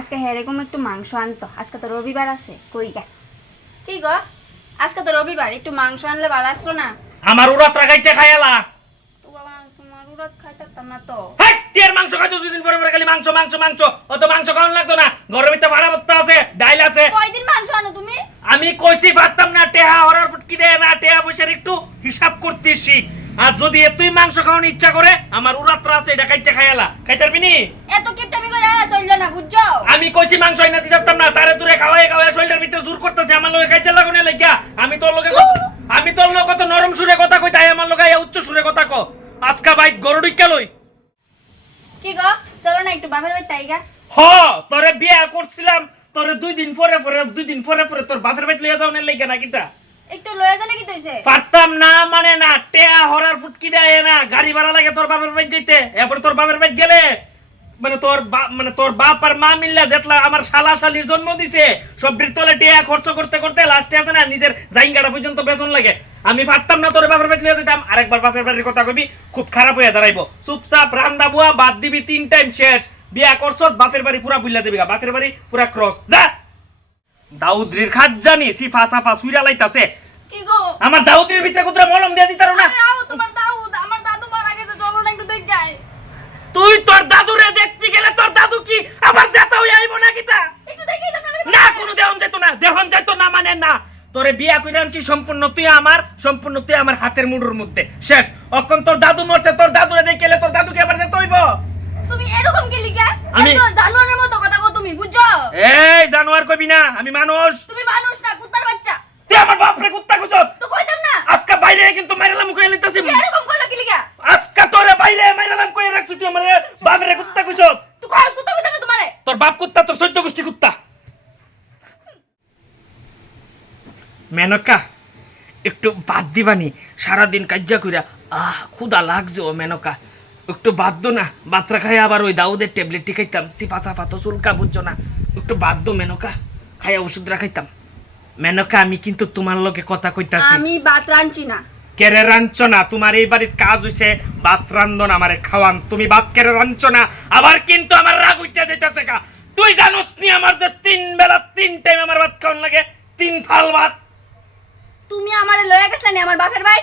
আজকে এরকম একটু মাংস আনতো। আজকে তো রবিবার আছে। কই গা কি গো, আজকে তো রবিবার, একটু মাংস আনলে ভালো আসলো না? আমার উড়াত রাগাইতে খাইলা তো বাবা তোমার উড়াত খাইতাম না তো। হেই টিয়ার মাংস খাইতো দুদিন পরে পরে খালি মাংস মাংস মাংস। অত মাংস খাওয়ান লাগতো না, ঘরের ভিতরে ভাড়া ভর্তা আছে, ডাইল আছে। কয়দিন মাংস আনো তুমি? আমি কইছি পারতাম না, টেহা হরার ফুটকি দেয় না, টেহা পয়সার একটু হিসাব করতে শিখ। আর যদি এতই মাংস খাওয়ানোর ইচ্ছা করে আমার উড়াতরা আছে, এটা খাইতে খাইলা খাইতে পারবি নি? এত কিপটামি করে চললো না, বুঝছো? আমি কইছি মাংস আইনা দিতে পারতাম না, তারে তুরে খাওয়াই খাওয়াই শরীরের ভিতরে জোর করতেছে আমার লগে খাইতে লাগুনে লাগিয়া। আমি তোর লগে কত নরম সুরে কথা কই, তাই আমার লগে উচ্চ সুরে কথা ক। আজকা বাইক গরুডিকা লই। কি গো, চলো না একটু বাপের বাড়ি তাইগা। হ তোরে বিয়া করছিলাম, তোরে দুই দিন পরে পরে তোর বাপের বাড়ি লইয়া যাওনের লাগিয়া না কিটা? একটু লয়ে জানে কি তৈছে? পারতাম না মানে না, টেয়া হরার ফুটকি দেয় না, গাড়ি ভাড়া লাগে তোর বাপের বাড়ি যেতে। এরপর তোর বাপের বাড়ি গেলে তোর বাপ আর মা মিল্লা যেতলা আমার শালা শালির জন্ম দিছে, সবরির তলে টেয়া খরচ করতে করতে লাস্টে আছে না নিজের জাইঙ্গাটা পর্যন্ত বেতন লাগে। আমি পারতাম না তোর বাপের বাড়ি লইয়া যেতাম। আরেকবার বাপের বাড়ির কথা কবি খুব খারাপ হয়ে দাঁড়াইবো। চুপচাপ রান্দা বুয়া বাদ দিবি, 3 টাইম শেষ। বিয়া করছ বাপের বাড়ি পুরা বুইলা দিবি, বাপের বাড়ি পুরা ক্রস যা। দাউদ্রির খাত জানি সিফা সাফা সুইরা লাইতাছে। কি গো, আমার দাউদ্রির ভিতরে কুতরা মলম দিয়া দিতারো না। তোমার দাউদ, আমার দাদু মারা গেছে, চলো না একটু দেখ যাই। তুই তোর দাদুরে দেখতে গেলে তোর দাদু কি আবার যেতে হই আইবো না কিটা? একটু দেখেই দাও না কোনো দেহন যেত না, দেহন যেত না মানে না। তোরে বিয়া কইরা আনছি সম্পূর্ণ তুই আমার হাতের মুঠোর মধ্যে শেষ। অখন তোর দাদু মরছে, তোর দাদুরে দেখে গেলে তোর দাদুকে আবার যেতে হইব। তুমি এরকম কি লিখা? আমি- একদম জানোয়ারের মতো কথা কও তুমি, বুঝছো? এই জানোয়ার কইবি না, আমি মানুষ। তুমি মানুষ না, কুত্তার বাচ্চা। তুই আমার বাপরে কুত্তা কুচত। তো কইতাম না? আজকে বাইরে কিন্তু মাইরালাম কইয়া লইতাছি। তুমি এরকম কইলো কি লিখা? আজকে তোরে বাইরে মাইরালাম কইয়া রাখছি, তুই আমার বাপরে কুত্তা কুচত। তুই কই কুত্তা কইতাম না তোমারে? তোর বাপ কুত্তা, তোর 14 গোষ্ঠী কুত্তা। মেনকা একটু বাদ দিবানি, সারাদিন কাজ্জা কইরা ক্ষুদা লাগছে ও মেনকা। একটু বাদ দো না, বাতরা খাই আবার ওই দাউদের ট্যাবলেটটি খাইতাম, সিফা সাফা তো চুলকা বুঝছো না। একটু বাদ দো মেনকা, খাইয়া ওষুধরা খাইতাম। মেনকা আমি কিন্তু তোমার লগে কথা কইতাছি। আমি ভাত রাঁধছি না। কেরে রাঞ্চ না, তোমার এই বাড়ির কাজ হইছে ভাত রান্ধন আমারে খাওয়ান। তুমি ভাত কেরে রাঞ্চ না, আবার কিন্তু আমার রাগ উঠতে যাইতাছে কা। তুই জানোস নি আমার যে 3 বেলা 3 টাইম আমার ভাত খাওয়ান লাগে, 3 থাল ভাত। তুমি আমারে লয়া গেছলানি আমার বাপের ভাই,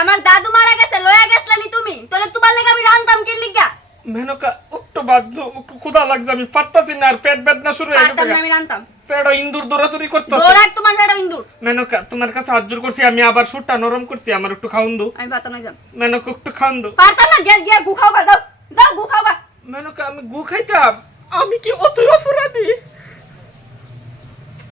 আমার দাদু মারা গেছে, লয়া গেছলানি তুমি। তাহলে তোমার লাগি আমি রাঁধতাম কি লিগা? মেনকা একটু বাদ দো, একটু ক্ষুধা লাগছে, আমি পারতাছি না, আর পেট বেদনা শুরু হয়ে পারতাম না, গেছে। আমি রাঁধতাম। পেড়ো ইন্দুর দৌড়াদৌড়ি করতেছে। দৌড়াক তোমার বেড়া ইন্দুর। মেনকা তোমার কাছে আজ্জুর করছি, আমি আবার সুরটা নরম করছি, আমার একটু খাওন দো। আমি পারতাম না, যাও। মেনকা একটু খাওন দো। পারতাম না, গিয়া গিয়া গু খাও গা, যাও যাও গু খাও গা। মেনকা আমি গু খাইতাম, আমি কি অতই